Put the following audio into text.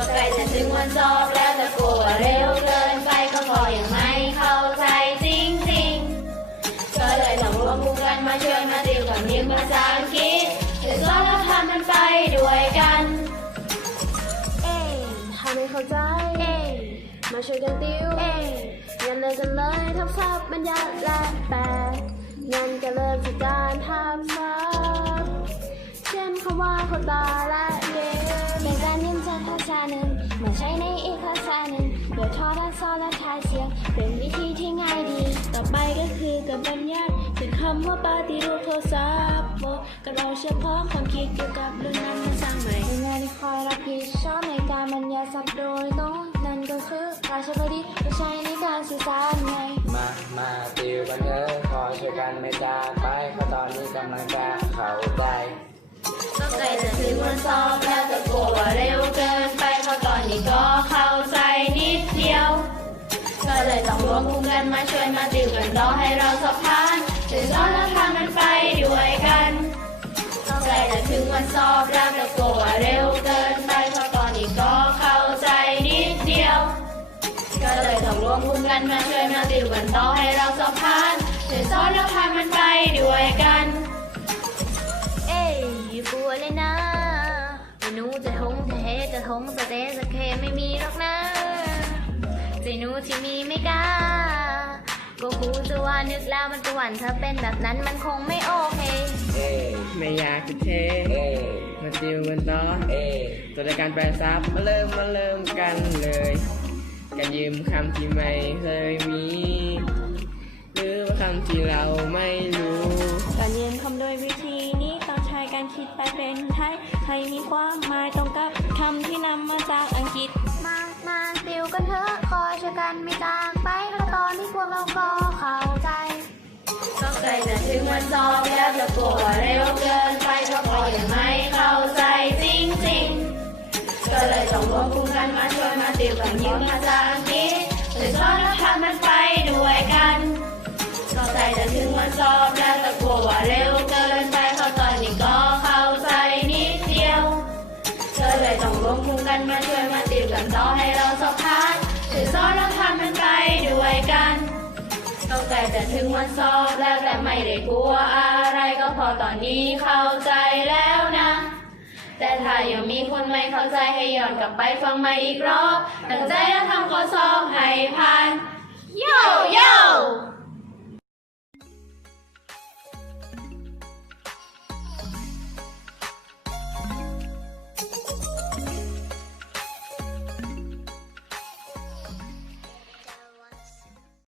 ก็ใกล้จะถึงวันสอบแล้วแต่กลัวเร็วเกินไปก็พอยังไม่เข้าใจจริงๆ ก็เลยต้องรวมกลุ่มกันมาช่วยมาติวกับยิ้มภาษาอังกฤษจะสอนแล้วทำมันไปด้วยกัน เอ้ยถ้าไม่เข้าใจ เอ้ยมาช่วยกันติว เอ้ยงั้นเลยกันเลยทับศัพท์บรรยัติและแปลงั้นก็เริ่มจากการทับศัพท์เช่นคำว่าคนตาและ หนึ่งมาใช้ในอีกภาษาหนึ่งโดยทอดและซอและทายเสียง เป็นวิธีที่ง่ายดี ต่อไปก็คือการบัญญัติถึงคำว่าปฏิรูปโทรศัพท์บอกกันเอาเฉพาะความคิดเกี่ยวกับเรื่องนั้นมาสร้างใหม่หน่วยงานที่คอยรับผิดชอบในการบรรยายศัพท์โดยตรงนั่นก็คือราชบดีที่ใช้ในการสื่อสารไงมามาติวกันเถอะขอช่วยกันไม่จากไปเพราะตอนนี้กำลังจะเข้าใจก็ใกล้จะถึงวันสอบแล้วแต่กลัว มกลุ่มกันมาช่วยมาติวกันต่อให้เราสอบผ่านจะสอนแล้วทำมันไปด้วยกันใกล้จะถึงวันสอบแล้วแต่กลัวเร็วเกินไปเพราะตอนนี้ก็เข้าใจนิดเดียว ก็เลยต้องรวมกลุ่มกันมาช่วยมาติวกันต่อให้เราสอบผ่านจะสอนแล้วทำมันไปด้วยกัน เอ้ยกลัวเลยนะไอ้หนูจะทงจะเฮจะทงจะเตะจะเคไม่มีหรอก ใจหนูที่มีไม่กล้าก็ครูจะว่านึกแล้วมันก็หวั่นถ้าเป็นแบบนั้นมันคงไม่โอเคเอ้ไม่อยากจะเทเอ้มาติวกันต่อเอ้ตัวในการแปลซับมาเริ่มมาเริ่มกันเลยการยืมคำที่ไม่เคยมี หรือว่าคำที่เราไม่รู้การยืนคำโดยวิธีนี้ต้องใช้การคิดไปเป็นไทยให้มีความหมายตรงกับคำที่นำมาจากอังกฤษ มามาติวกันเถอะคอยช่วย กันไม่จากไปแล้วตอนนี้พวกเราก็เข้าใจก็ใกล้จะถึงวันสอบแล้วจะกลัวว่าเร็วเกินไปเพราะพอยังไม่เข้าใจจริงๆ ก็เลยต้องรวมกลุ่มกันมาช่วยมาติวกันยืมภาษาอังกฤษจะสอนแล้วทำมันไปด้วยกันก็ใกล้จะถึงวันสอบแล้วจะกลัวว่าเร็วเกินไปเพราะตอนนี้ก็เข้าใจนิดเดียวก็เลยต้องรวมกลุ่มกันมาช่วยมาติวกันต่อให้เราสอบผ่าน ซ้อนแล้วพามันไปด้วยกันต้อแต่จะถึงวันสอบแล้วแต่ไม่ได้กลัวอะไรก็พอตอนนี้เข้าใจแล้วนะ แต่ถ้ายังมีคนไม่เข้าใจให้ย้อนกลับไปฟังใหม่อีกรอบตั้งใจแล้วทำข้อสอบให้ผ่านโยโย่